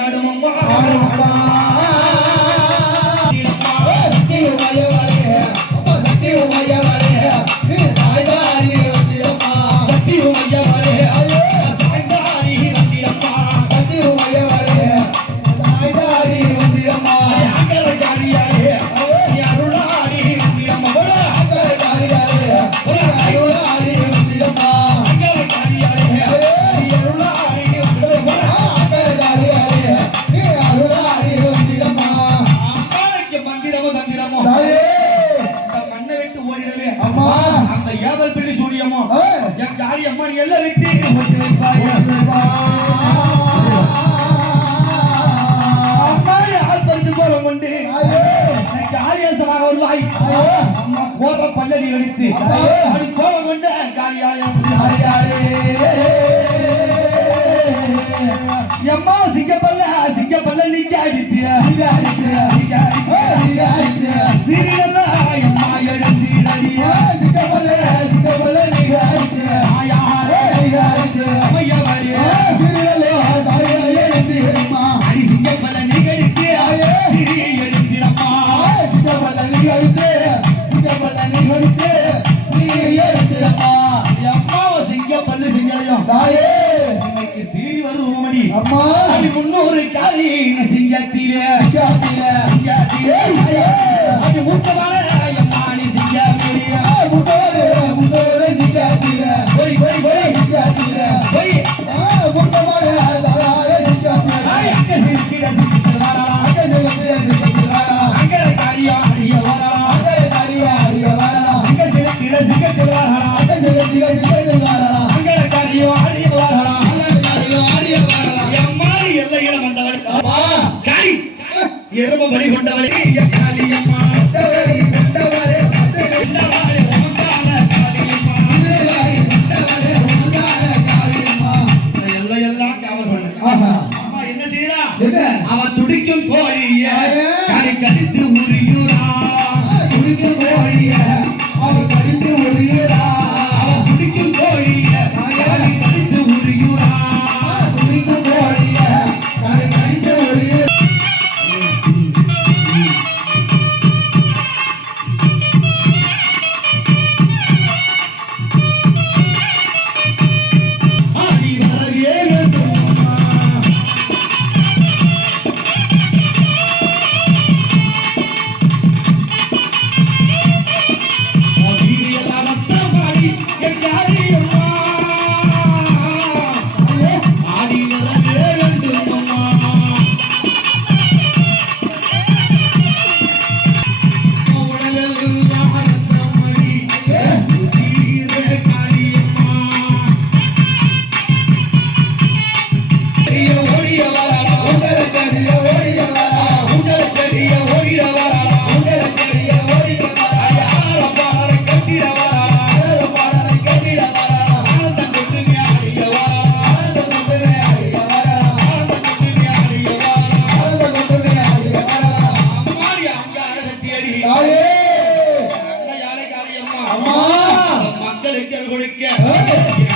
ஆடும் அம்மா எல்லாம் விட்டு ஓட்டு வைப்பாய் அம்மா யார் பறித்து கோரம் கொண்டு ஆவேசமாக வருவாய் அம்மா கோர பல்லவி அடித்து அப்படி கோரம் கொண்டு எம்மா சிங்கப்பல்ல நீங்க அடித்து சீரியல்ல அம்மா எடுத்து சிங்கப்பல்ல நீங்க அடித்து சீரி வருமடி அம்மா அடி முன்னூறு காலி சிங்கத்திலே அடி முத்தமான அம்மா நீ சிங்கத்திலே முன்னூறு சிங்கத்திலே போய் சிங்கத்திலே போய் முத்தமான அங்க சிரித்திட சிரித்திட வரலாம் அங்க காலியா அடிய வரலாம் அங்க சிரித்திட சிங்கத்தில் வரலாம் அங்க காலியோ அடிய வரலாம் எம்மாடி எல்லையில வந்தவள் காளி எரும வழி கொண்டவளே காளியம்மா எல்லையெல்லாம் காவல் பண்ண அம்மா என்ன செய்யறா அவ துடிக்கும் கோழிய காளி கடித்து உரியுறா துடிக்கும் கோழிய அவ கடித்து உரியுறா அவ துடிக்கும் கோழிய காளி கடித்து உரியுறா மக்களுக்கு கொடுக்க